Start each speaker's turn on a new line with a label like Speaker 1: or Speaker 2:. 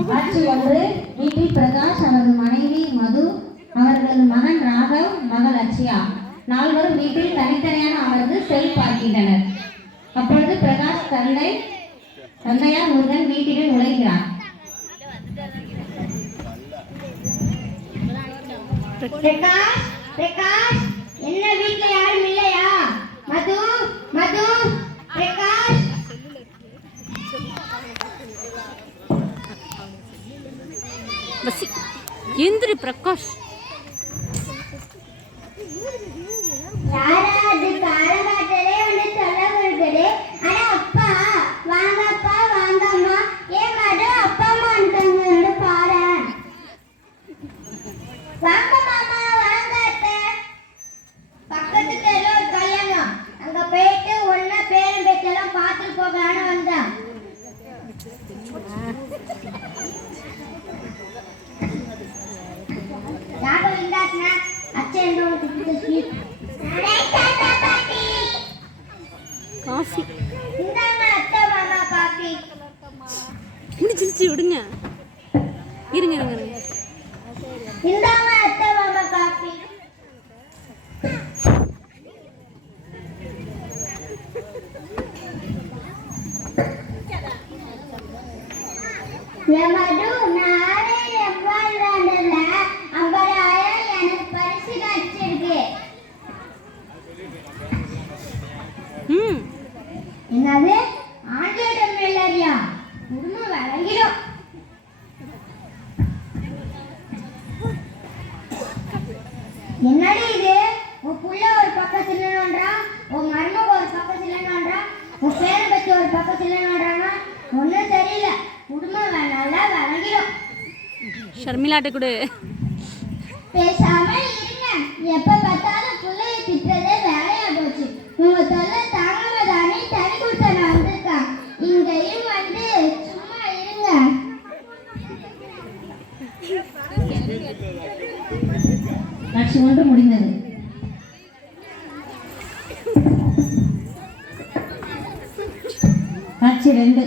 Speaker 1: காட்சி ஒன்று வீட்டில் பிரகாஷ் அவரது மனைவி மது அவர்களது மகன் ராகவ் மகள் அச்சியா நால்வரும் வீட்டில் தனித்தனியான அமர்ந்து செல் பார்க்கின்றனர். அப்பொழுது பிரகாஷ் தந்தை தந்தையார் முருகன் வீட்டிலே நுழைகிறார்.
Speaker 2: பிரகாஷ் பிரகாஷ் என்ன வீட்ல யாரும் இல்லையா? மது மது பிரகாஷ்.
Speaker 3: வசி. எந்திரி பிரகாஷ்.
Speaker 2: யாராவது காலகாலத்திலே வந்து
Speaker 3: காஃபி. முடிச்சிருச்சு விடுங்க. இருங்க இருங்க இருங்க.
Speaker 2: இந்தாங்க அத்தை மாமா என்னது? ஆண்டியிடம் இல்லையா குடும்பம் விளங்கிடும். என்னடி இது? உன் புள்ள ஒரு பக்கம் சில்லணுன்றான் உன் மருமக ஒரு பக்கம் சில்லணுன்றான் உன் பேரை பத்தி ஒரு பக்கம் சில்லணுன்றானா ஒன்றும் தெரியல. குடும்பம் நல்லா விளங்கிடும்.
Speaker 3: ஷர்மிளாட்ட கொடு.
Speaker 2: பேசாம இருங்க. எப்ப
Speaker 1: காட்சி ஒன்று முடிந்தது காட்சி ரெண்டு